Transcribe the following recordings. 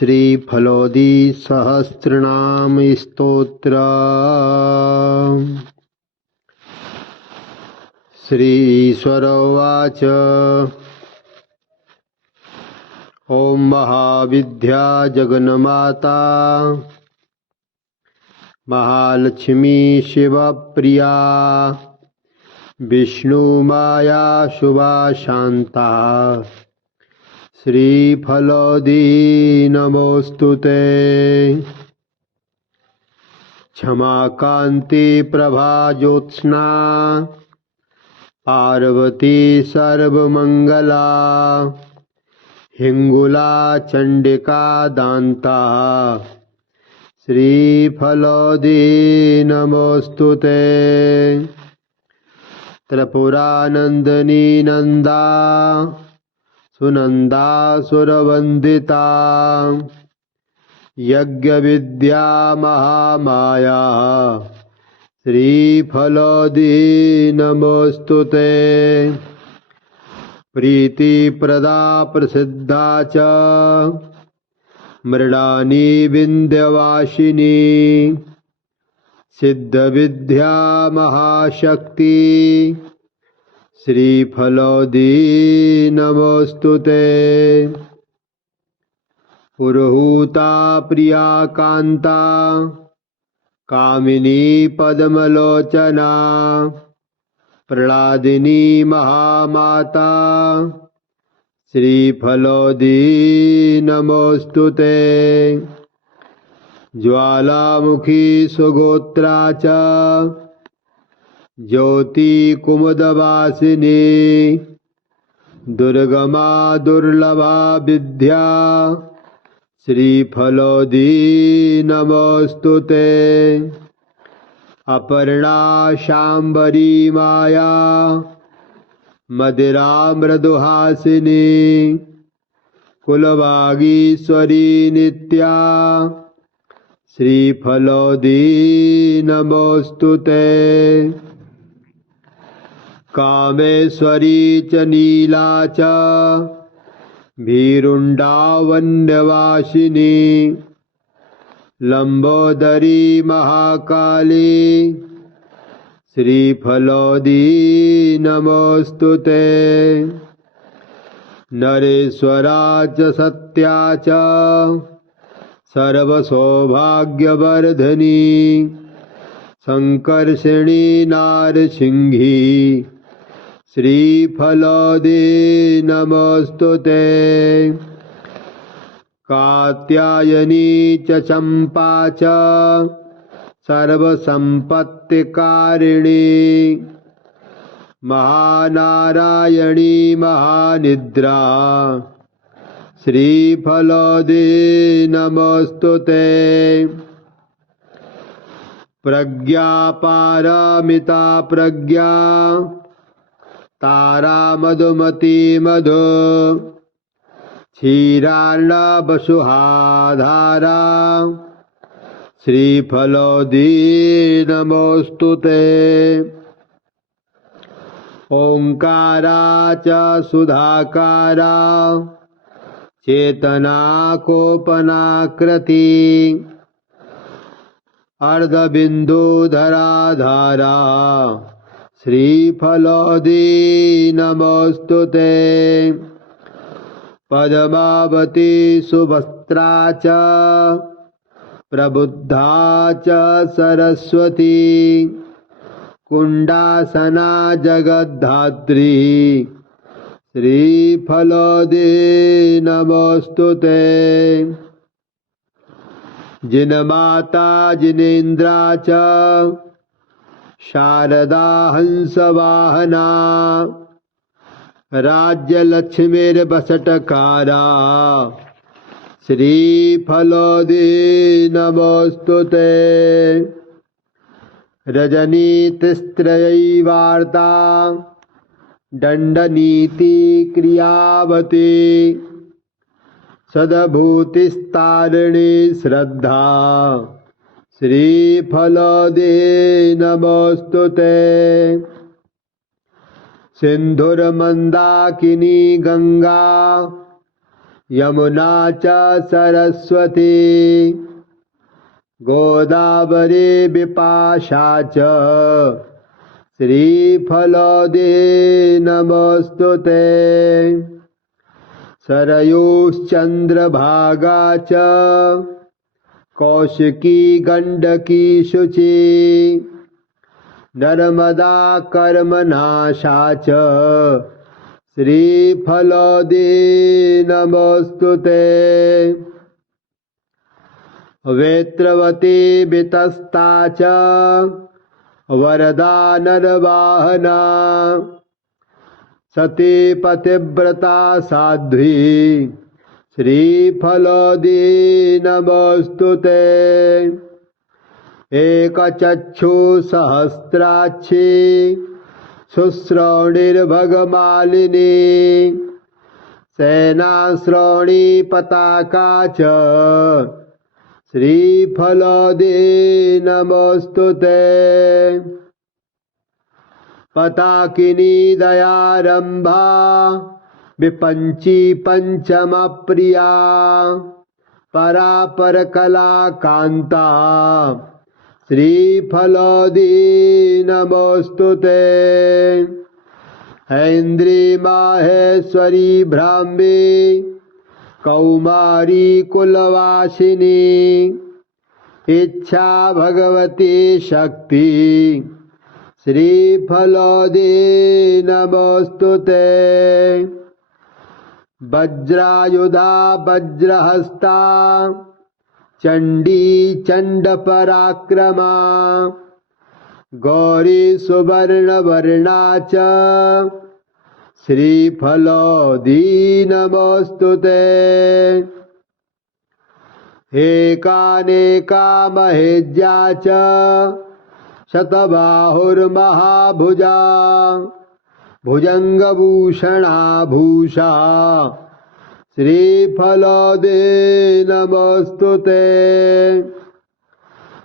श्रीफलोदी सहस्रनाम स्तोत्र। श्रीश्वर उवाच। ओं महाविद्या जगन्माता महालक्ष्मी शिवप्रिया विष्णुमाया शुभा शांता श्रीफलोदी नमोस्तुते। क्षमा कांति प्रभा ज्योत्स्ना पार्वती सर्वमंगला हिंगुला चंडिका दांता श्रीफलोदी नमोस्तुते। त्रिपुरानंदिनी नंदा सुनंदा सुरवंदिता यज्ञ विद्या महामाया श्रीफलोदी नमोस्तुते। प्रीति प्रदा प्रसिद्धा च मृडानी विंध्यवासिनी सिद्ध विद्या महाशक्ति श्रीफलोदी नमोस्तुते। पुरुहूता प्रिया कांता कामिनी पद्मलोचना प्रहलादिनी महामाता श्रीफलोदी नमोस्तुते। ज्वालामुखी सुगोत्रा च ज्योति कुमुदवासिनी दुर्गमा दुर्लभा विद्या श्रीफलोदी नमोस्तुते। अपर्णा शांबरी माया मदिरा मृदुहासिनी कुलवागीश्वरी नित्या श्रीफलोदी नमोस्तुते। कामेश्वरी च नीला च भीरुंडा वन्यवासिनी लंबोदरी महाकाली श्रीफलोदी नमोस्तुते। नरेश्वरा च सत्या च सर्वसौभाग्यवर्धिनी संकर्षिणी नारसिंही श्रीफलोदी नमोस्तुते। कात्यायनी च चंपा च सर्वसंपत्तिकारिणी महानारायणी महानिद्रा श्रीफलोदी नमोस्तुते। प्रज्ञा पारमिता प्रज्ञा तारा मधुमती मधु क्षीरार्णवसुहाधारा श्रीफलोदी नमोस्तुते। ओंकारा च सुधाकारा चेतना कोपनाकृति अर्धबिंदुधरा धारा श्रीफलोदी नमोस्तुते। पद्मावती सुवस्त्रा च प्रबुद्धा च सरस्वती कुंडासना जगद्धात्री श्रीफलोदी नमोस्तुते। जिनमाता जिनेन्द्रा च शारदा हंसवाहना राज्यलक्ष्मीर्वसटकारा श्रीफलोदी नमोस्तुते। रजनीतिस्त्रयैवार्ता दंडनीति क्रियावती सद्भूतिस्तारिणी श्रद्धा श्रीफलोदी नमोस्तुते। सिंधुर्मंदाकिनी गंगा यमुना च सरस्वती गोदावरी विपाशा च श्रीफलोदे नमोस्तुते सरयुश्चन्द्रभागा च कौशिकी गण्डकी शुचि नर्मदा कर्मनाशा च श्रीफलोदे नमोस्तुते वेत्रवती वितस्ता च वरदा नरवाहना सती पतिव्रता साध्वी श्रीफलोदे नमोस्तुते एकचक्षु सहस्राक्षी शुश्रवणिर्भगमालिनी सेनाश्रवणी पताका च श्रीफलोदे नमोस्तुते पताकिनी दयारंभा विपंची पंचम प्रिया परापर कला कांता श्रीफलोदे नमोस्तुते ऐन्द्री माहेश्वरी भ्राम्बी कौमारी कुलवासिनी इच्छा भगवती शक्ति श्रीफलोदे नमोस्तुते वज्रायुधा वज्रहस्ता चंडी चंड पराक्रमा गौरी सुवर्ण वर्णा च श्रीफलोदे नमोस्तुते एकानेका महेज्या च शतबाहुर्महाभुजा भुजंगभूषणा भूषा श्रीफलोदे नमोस्तुते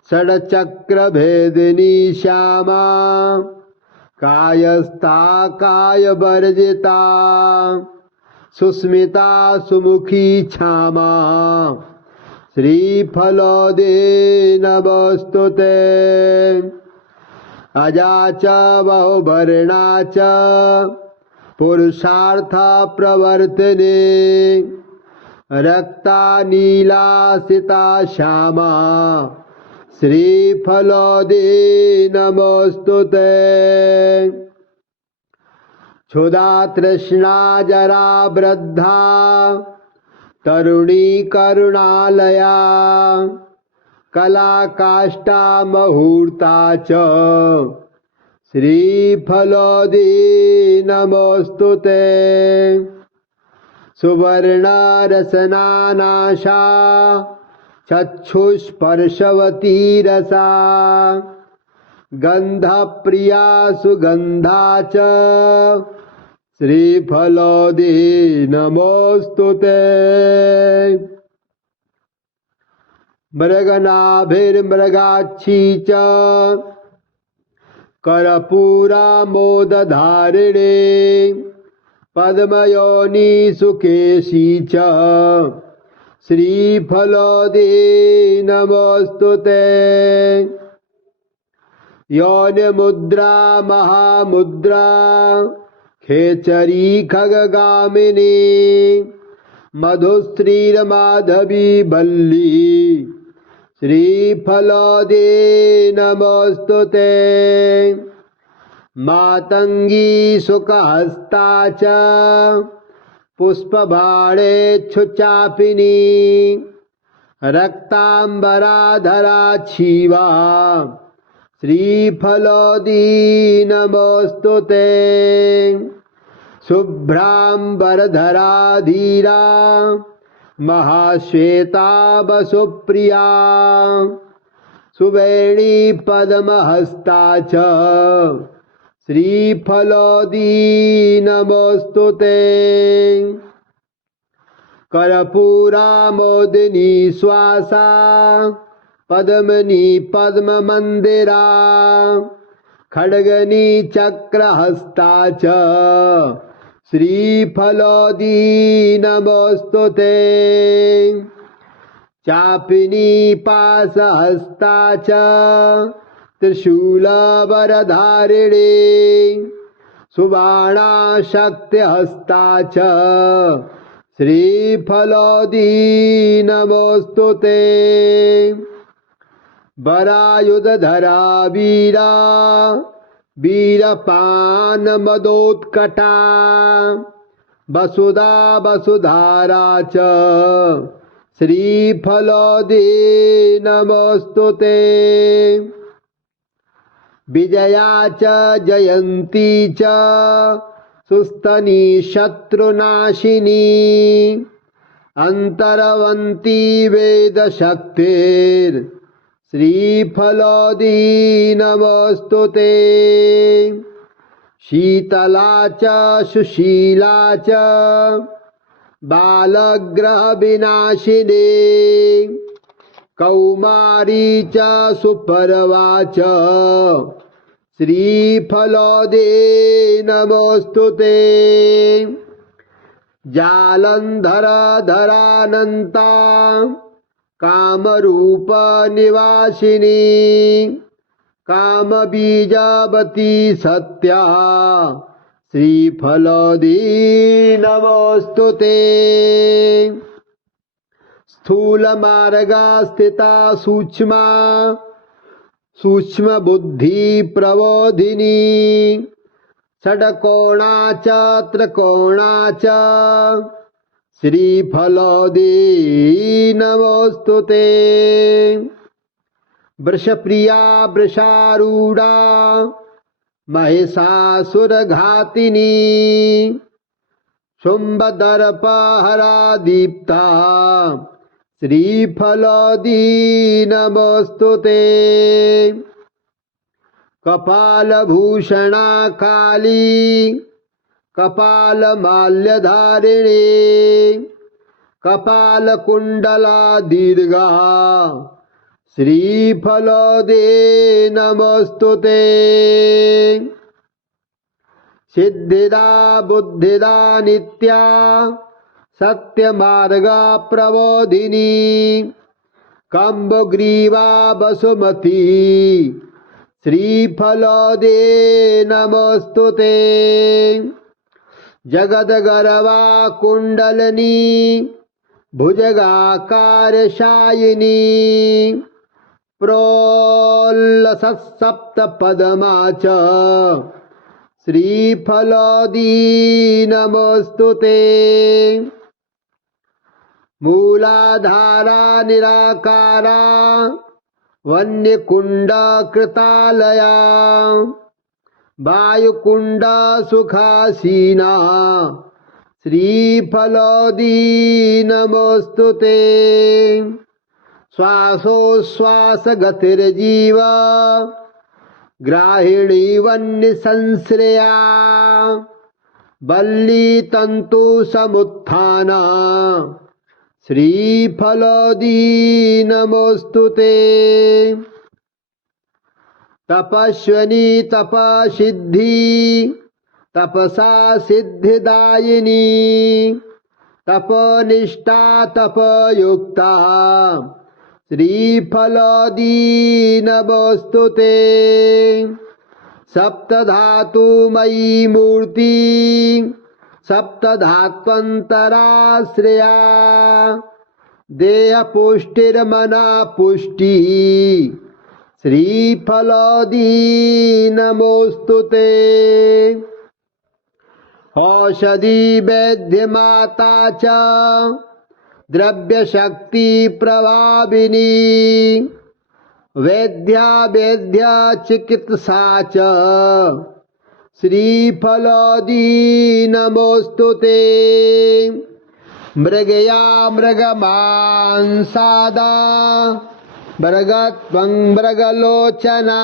षड्चक्रभेदिनी श्यामा कायस्था कायवर्जिता सुस्मिता सुमुखी क्षमा श्रीफलोदे नमोस्तुते अजा च बहुवर्णा च पुरुषार्था प्रवर्तिनी रक्ता नीला सिता श्यामा श्रीफलोदे नमोस्तुते क्षुधा तृष्णा जरा वृद्धा तरुणी करुणालया कला काष्ठा मुहूर्ता च श्रीफलोदे नमोस्तुते सुवर्णा रसना नाशा चक्षुस्पर्शवती रसा गंधा प्रिया सुगंधा च श्रीफलोदे नमोस्तुते मृगनाभिर्मृगाक्षी च कर्पूरा मोदधारिणे पद्मयोनि सुकेशी च श्रीफलोदे नमोस्तुते योनिमुद्रा महामुद्रा खेचरी खगगामिनी मधुश्रीर्माधवी बल्ली श्रीफलोदे नमोस्तुते मातंगी सुखहस्ता च पुष्पबाणेच्छुचापिनी रक्तांबराधरा क्षीवा श्रीफलोदे नमोस्तुते शुभ्रांबरधरा धीरा महाश्वेता वसुप्रिया सुवेणी पद्महस्ता च श्रीफलोदे नमोस्तुते कर्पूरा मोदिनी श्वासा पद्मनी पद्ममंदिरा खड्गनी चक्रहस्ता च श्रीफलोदी नमोस्तुते। चापिनी पाशहस्ता च त्रिशूलवरधारिणी सुबाणा शक्तिहस्ता च श्रीफलोदी नमोस्तुते। वरायुधधरा वीरा वीरपानमदोत्कटा वसुधा वसुधारा च श्रीफलोदी नमोस्तुते। विजया च जयन्ती च सुस्तनी शत्रुनाशिनी अंतरवंती वेदशक्तिर् श्रीफलोदी नमोस्तुते। शीतला च सुशीला च बालग्रह विनाशिनी कौमारी च सुपर्वा च श्रीफलोदी नमोस्तुते। जालंधर धरानंता कामरूप निवासिनी कामबीजावती सत्या श्रीफलोदी नमोस्तुते। स्थूल मार्गा स्थिता सूक्ष्म बुद्धि प्रबोधिनी षड्कोणा च त्रिकोणा च श्रीफलोदी नमोस्तुते। वृषप्रिया वृषारूढ़ा महिषासुरघातिनी शुंभदर्पहरा दीप्ता श्रीफलोदी नमोस्तुते। कपालभूषणा काली कपालमाल्यधारिणी कपालकुंडला दीर्घा श्रीफलोदी नमोस्तुते। सिद्धिदा बुद्धिदा नित्या सत्यमार्गा प्रबोधिनी कंबग्रीवा वसुमती श्रीफलोदी नमोस्तुते। जगद्गर्वा कुंडलिनी भुजगाकारशायिनी प्रोल्लसत्सप्तपद्मा च श्रीफलोदी नमोस्तुते। मूलाधारा निराकारा वन्यकुंड कृतालया वायुकुंड सुखासीना श्रीफलोदी नमोस्तुते। श्वासोश्वास गतिर्जीव ग्राहिणी वन्य संश्रया वल्ली तंतु समुत्थाना श्रीफलोदी नमोस्तुते। तपस्विनी तपसिद्धि तपसा सिद्धिदायिनी तपनिष्ठा तपयुक्ता श्रीफलोदी नमोस्तुते। सप्तधातुमयी मूर्ति सप्तधात्वन्तराश्रया देह पुष्टिर्मना पुष्टि श्रीफलोदी नमोस्तुते। औषधि वैद्य माता च द्रव्य शक्ति प्रभाविनी वैद्या वैद्या चिकित्सा च श्रीफलोदी नमोस्तुते। मृगया मृगमांसादा मृगत्वं मृगलोचना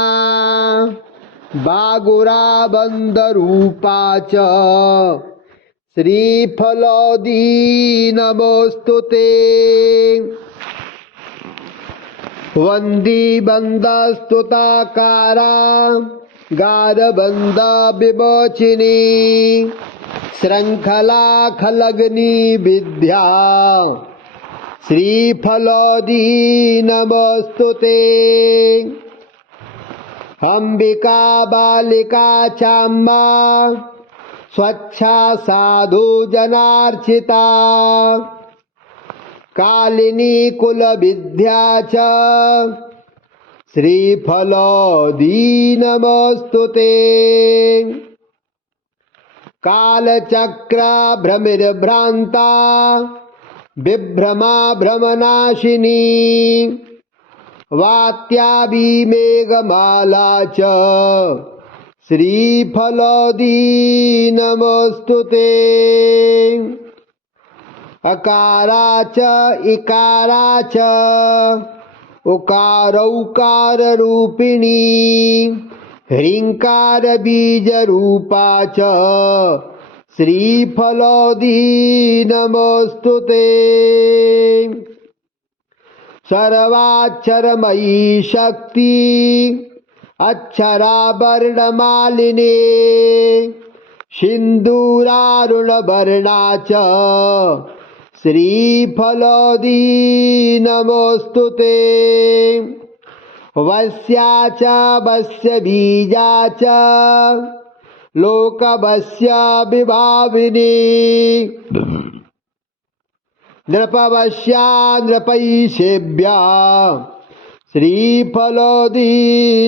बागुरा बंदरूपा च श्रीफलोदी नमोस्तुते। वंदी बंदस्तुताकारा गारबंद विमोचिनी श्रृंखला खलग्नि विद्या श्रीफलोदी नमोस्तुते। अंबिका बालिका चाम्मा स्वच्छा साधु जनार्चिता कालिनी कुल विद्या च श्रीफलोदी नमोस्तुते। कालचक्र भ्रमिर्भ्रांता विभ्रमा भ्रमनाशिनी वात्याभि मेघमाला च श्रीफलोदी नमोस्तुते। अकारा च इकारा च उकारौकार रूपिणी ह्रींकार बीज रूपा च श्रीफलोदी नमोस्तुते। सर्वाक्षरमयी शक्ति अक्षरा वर्णमालिनी सिंदूरारुण वर्णा च श्रीफलोदी नमोस्तुते। वस्या च वस्य बीजा च लोकवस्य विभाविनी नृपवश्या नृपैषेभ्या श्रीफलोदी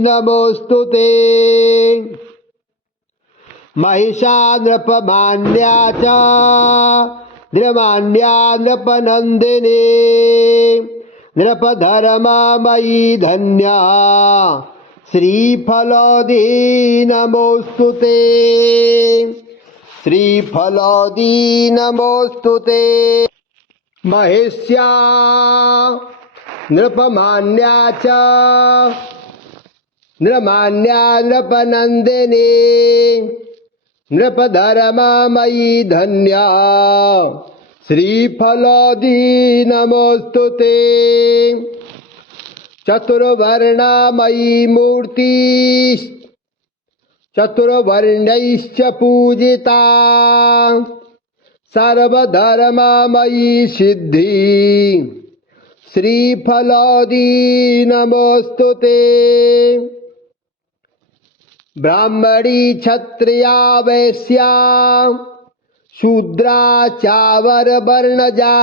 नमोस्तुते। महिषा नृपमान्या च नृमान्या नृपनन्दिनी नृपधर्ममयी धन्या श्रीफलोदी नमोस्तुते। श्रीफलोदी नमोस्तुते। महिष्या नृपमान्या च नृमान्या नृपनन्दिनी नृपधर्ममयी धन्या श्रीफलोदी नमोस्तुते। चतुर्वर्णमयी मूर्ति चतुर्वर्णैश्च पूजिता सर्वधर्ममयी सिद्धि श्रीफलोदी नमोस्तुते। ब्राह्मणी क्षत्रिया वैश्या शूद्रा चावर वर्णजा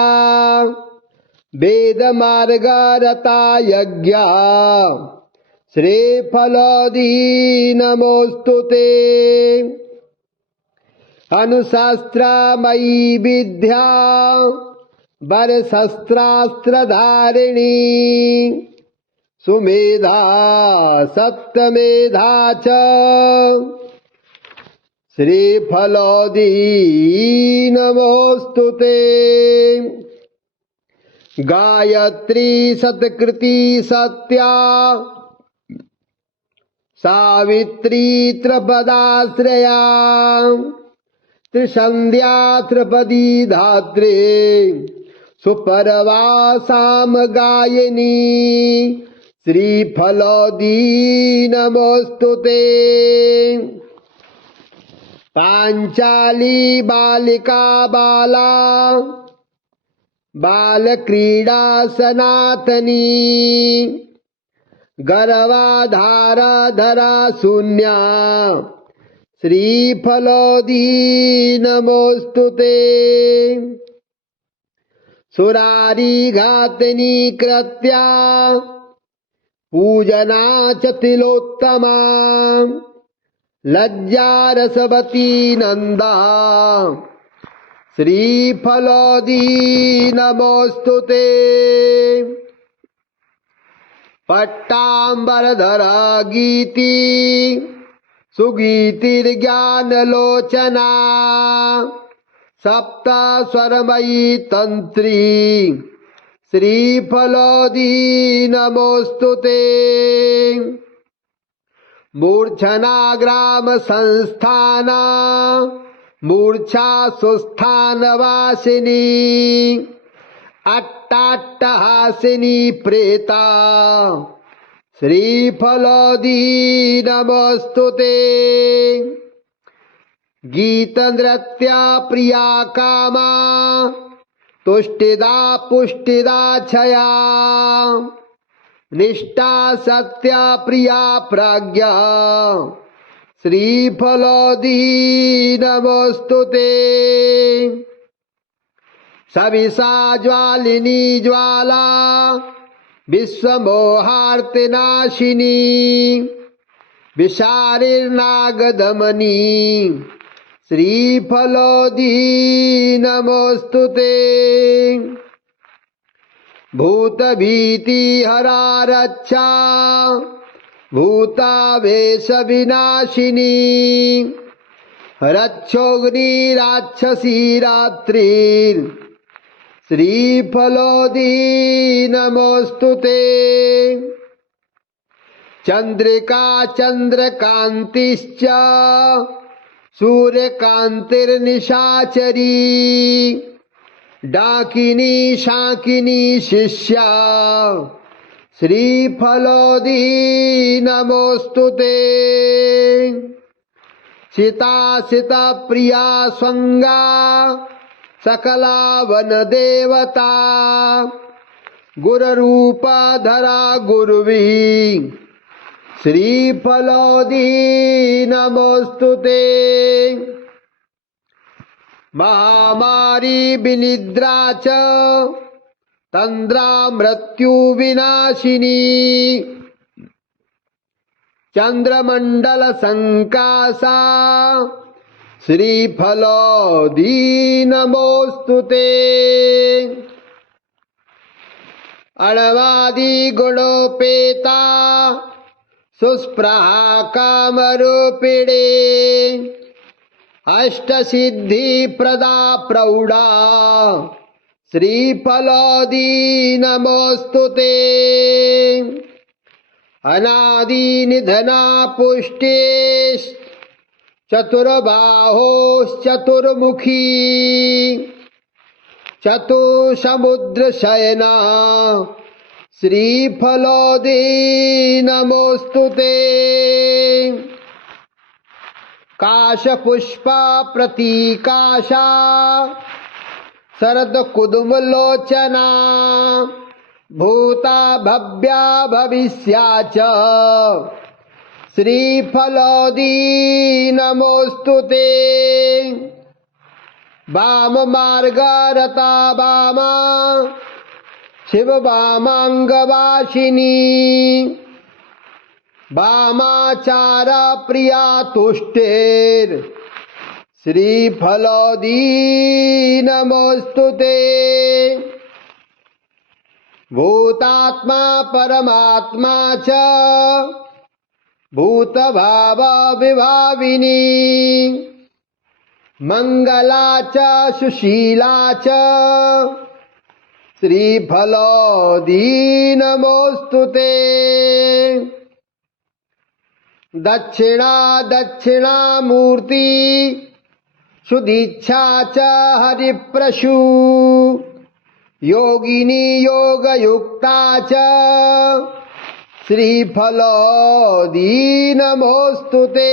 वेद मार्गरता यज्ञा श्रीफलोदी नमोस्तुते। अनुशास्त्रमयी विद्या वरशस्त्रास्त्रधारिणी सुमेधा सत्यमेधा च श्रीफलोदी नमोस्तुते। गायत्री सत्कृति सत्या सावित्री त्रिपदाश्रया त्रिसंध्या त्रिपदी धात्री सुपर्वा साम गायिनी श्रीफलोदी नमोस्तुते। पांचाली बालिका बाला बालक्रीडा सनातनी गर्भाधारा धरा शून्या श्रीफलोदी नमोस्तुते। सुरारी घातनी कृत्या पूजना च तिलोत्तमा लज्जा रसवती नंदा श्रीफलोदी नमोस्तुते। पट्टांबरधरा गीति सुगीतिर्ज्ञानलोचना सप्त स्वरमयी तंत्री श्रीफलोदी नमोस्तुते। मूर्छना ग्राम संस्थाना मूर्छा सुस्थान वासिनी अट्टाट्टहासिनी प्रेता श्रीफलोदी नमोस्तुते। गीत नृत्या प्रिया कामा तुष्टिदा पुष्टिदा छया निष्ठा सत्या प्रिया प्रज्ञा श्रीफलोदी नमोस्तुते। सविसा ज्वालिनी ज्वाला विश्वमोहार्तिनाशिनी विशारिर्नागदमनी श्रीफलोदी नमोस्तुते। भूतभीति हरा रक्षा भूतावेश विनाशिनी रक्षोग्नि राक्षसी रात्रिर श्रीफलोदी नमोस्तुते। चंद्रिका चंद्रकांतिश्च सूर्यकांतिर्निशाचरी डाकिनी शाकिनी शिष्या श्रीफलोदी नमोस्तुते। सीता सीता प्रिया स्वंगा सकला वन देवता गुरुरूपा धरा गुरुवी श्रीफलोदी नमोस्तुते। महामारी विनिद्रा च तंद्रा मृत्यु विनाशिनी चंद्रमंडल संकासा श्रीफलोदी नमोस्तुते। अणवादि गुणोपेता सुस्पृहा कामरूपिणे अष्टसिद्धि प्रदा प्रौढ़ा श्रीफलोदी नमोस्तुते। अनादि निधना पुष्टिश्च चतुर्बाहोश्चतुर्मुखी चतुसमुद्रशयना श्रीफलोदी नमोस्तुते। काशपुष्पा प्रतीकाशा शरद कुदुमलोचना भूता भव्या भविष्या च श्रीफलोदी नमोस्तुते। वाम मार्गरता वामा शिव वामांगवासिनी वामाचार प्रिया तुष्टेर श्रीफलोदी नमोस्तुते। भूतात्मा परमात्मा च भूतभाव विभाविनी मंगला च सुशीला च श्रीफलोदी नमोस्तुते। दक्षिणा दक्षिणामूर्ति सुदीक्षा च हरिप्रशु योगिनी योगयुक्ता च श्रीफलोदी नमोस्तुते।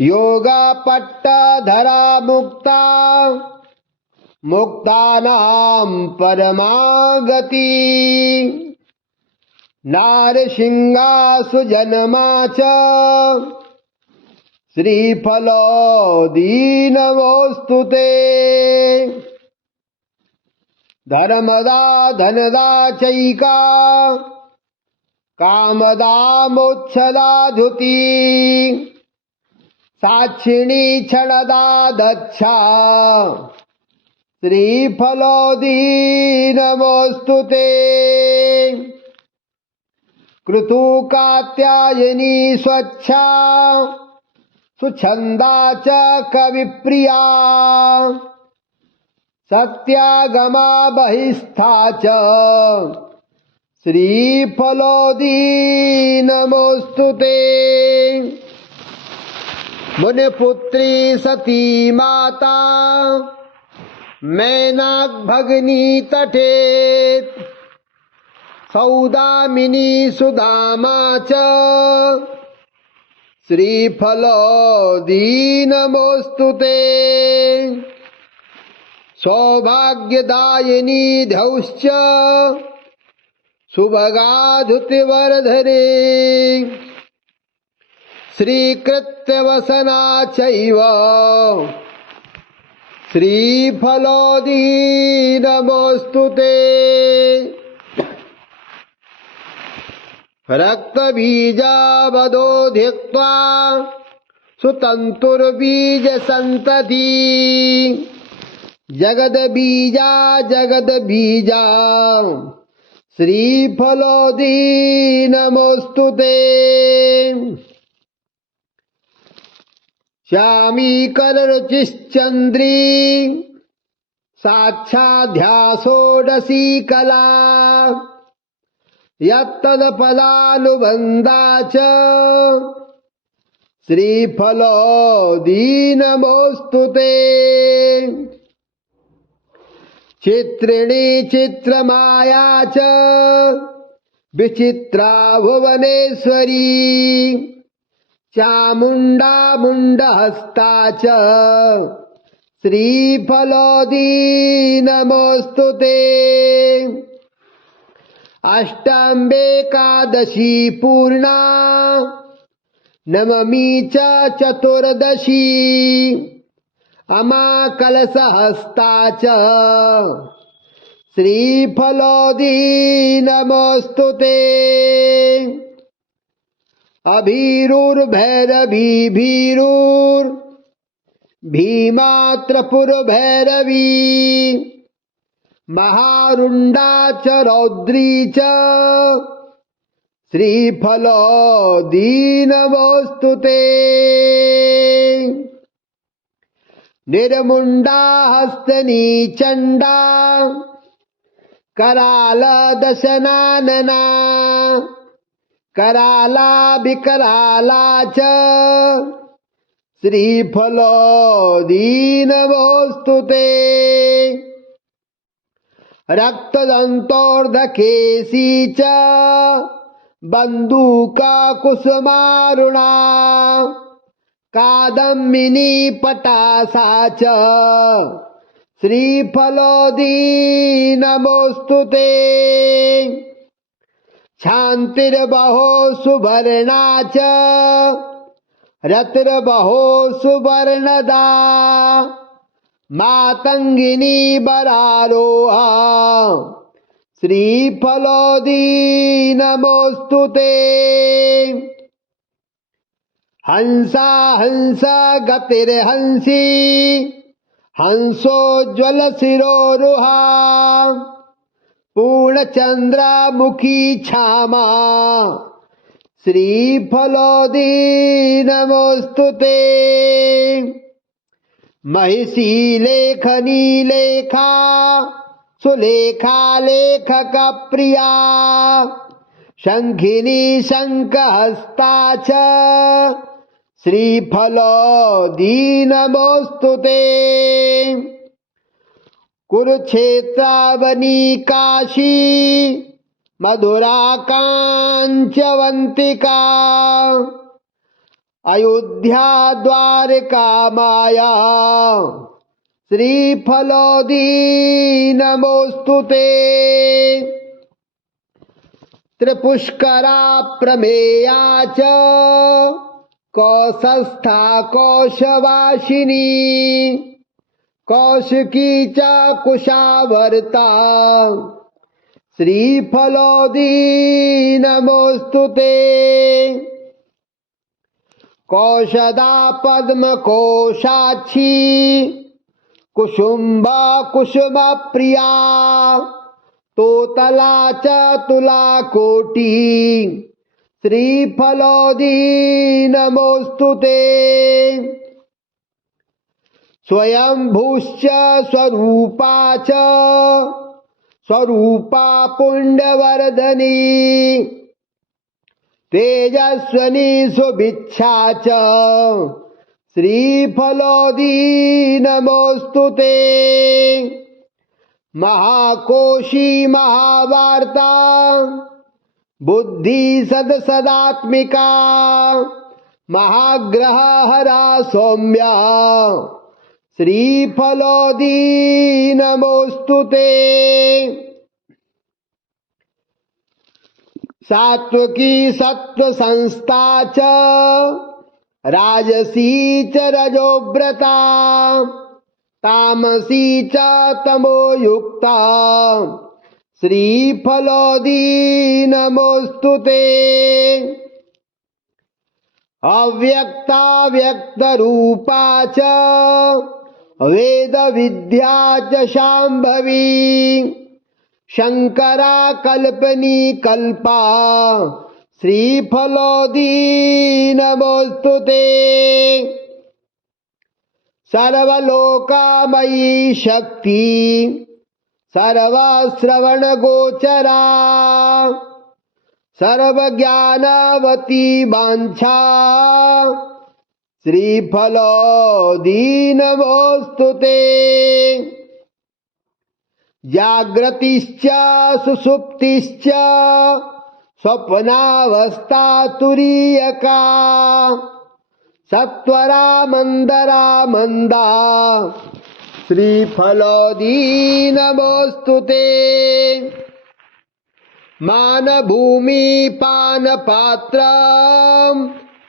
योगपट्टधरा मुक्ता मुक्तानां परमागति नारसिंहासु जन्मा च श्रीफलोदी नमोस्तुते। धर्मदा धनदा चैका कामदा मोक्षदा धुती साक्षिणी क्षणदा दक्षा श्रीफलोदी नमोस्तुते। कृतु कात्यायनी स्वच्छा सुछंदा च कविप्रिया सत्यागमा बहिस्था च श्रीफलोदी नमोस्तुते। मुनिपुत्री सती माता मैनाक भगनी तटे सौदामिनी सुदामा च श्रीफलोदी नमोऽस्तु ते सौभाग्यदायिनी धौश्च सुभगाधुतिवर्धने श्रीकृत्यवसना चैव श्रीफलोदी नमोऽस्तु ते रक्तबीजावदोधिक्त्वा सुतन्तुर्बीजसन्तती जगद्बीजा जगद्बीजा श्रीफलोदी नमोऽस्तु ते श्यामीकररुचिश्चन्द्री साक्षाद्ध्यासोडसी कला यत्तदपदानुबन्धा च श्रीफलोदी नमोऽस्तु ते चित्रिणी चित्रमाया च विचित्रा भुवनेश्वरी चामुण्डा मुण्डहस्ता च श्रीफलोदी नमोऽस्तु ते अष्टाम्बेकादशी पूर्णा नवमी च चतुर्दशी अमाकलशहस्ता च श्रीफलोदी नमोऽस्तु ते अभीरुर्भैरवी भीमात्रपुरभैरवी महारुण्डा च रौद्री च श्रीफलोदी नमोऽस्तु ते निर्मुण्डा हस्तनी चण्डा करालदशनानना कराला विकराला च श्रीफलोदी नमोऽस्तु ते रक्तदन्तोर्धकेशी च बन्दूका कुसुमारुणा कादम्बिनी पटासा च श्रीफलोदी नमोऽस्तु ते क्षान्तिर्बहो सुवर्णा च रतिर्बहो सुवर्णदा मातंगिनी बरारोहा श्रीफलोदी नमोऽस्तु ते हंसा हंस गतिर्हंसी हंसोज्ज्वल शिरोरुहा पूर्णचन्द्रमुखी क्षामा श्रीफलोदी नमोऽस्तु ते महिषी लेखनी लेखा सुलेखा लेखक प्रिया शंखिनी शंखहस्ता च श्रीफलोदी नमोऽस्तु ते कुरुक्षेत्रावनी काशी मधुरा कांचवंतिका अयोध्या द्वारका माया श्रीफलोदी नमोऽस्तु ते त्रिपुष्करा प्रमेया च कौशस्था कौशवासिनी कौशिकी च कुशावर्ता श्रीफलोदी नमोऽस्तु ते कौशदा पद्मकोशाक्षी कुसुम्बा कुसुम प्रिया तोतला च तुला कोटि श्रीफलोदी नमोऽस्तु ते स्वयंभूश्च स्वरूपा च स्वरूपा पुण्यवर्धनी तेजस्वनी सुभिक्षा च श्रीफलोदी नमोऽस्तु ते महाकोशी महावार्ता बुद्धि सदात्मिका महाग्रह हरा सौम्य श्रीफलोदी नमोस्तुते। सात्वकी सत्व संस्था च राजसी च रजोव्रता तामसी च तमो युक्ता श्रीफलोदी नमोस्तुते। अव्यक्ता व्यक्त रूपा च वेद विद्या च शांभवी शंकरा कल्पनी कल्पा श्रीफलोदी नमोस्तुते। सर्वलोकामयी शक्ति सर्वश्रवण गोचरा सर्वज्ञानावती वाञ्छा श्रीफलोदी नमोस्तुते। जागृतिश्च सुषुप्तिश्च स्वप्नावस्था तुरीयका सत्वरा मंदरा मंदा श्रीफलोदी नमोस्तुते। मान भूमि पान पात्र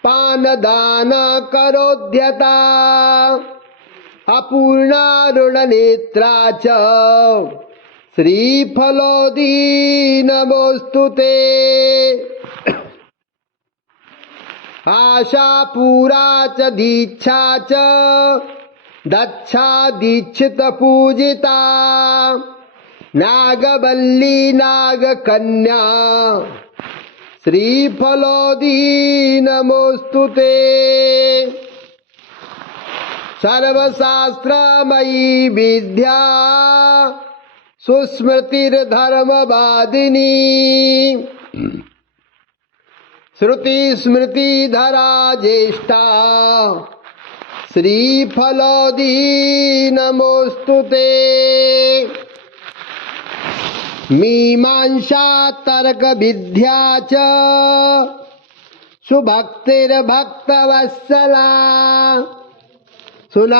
पानदान करोद्यता अपूर्णा ऋणनेत्रा च श्रीफलोदी नमोस्तुते। आशा पूरा च दीक्षा च दक्षा दीक्षित पूजिता नागवल्ली नागकन्या श्रीफलोदी नमोस्तुते। सर्वशास्त्रमयी विद्या सुस्मृतिर्धर्मवादिनी श्रुति स्मृति धरा ज्येष्ठा श्रीफलोदी नमोस्तुते। मीमांसा तर्क विद्या च सुभक्तिर्भक्तवत्सला सुना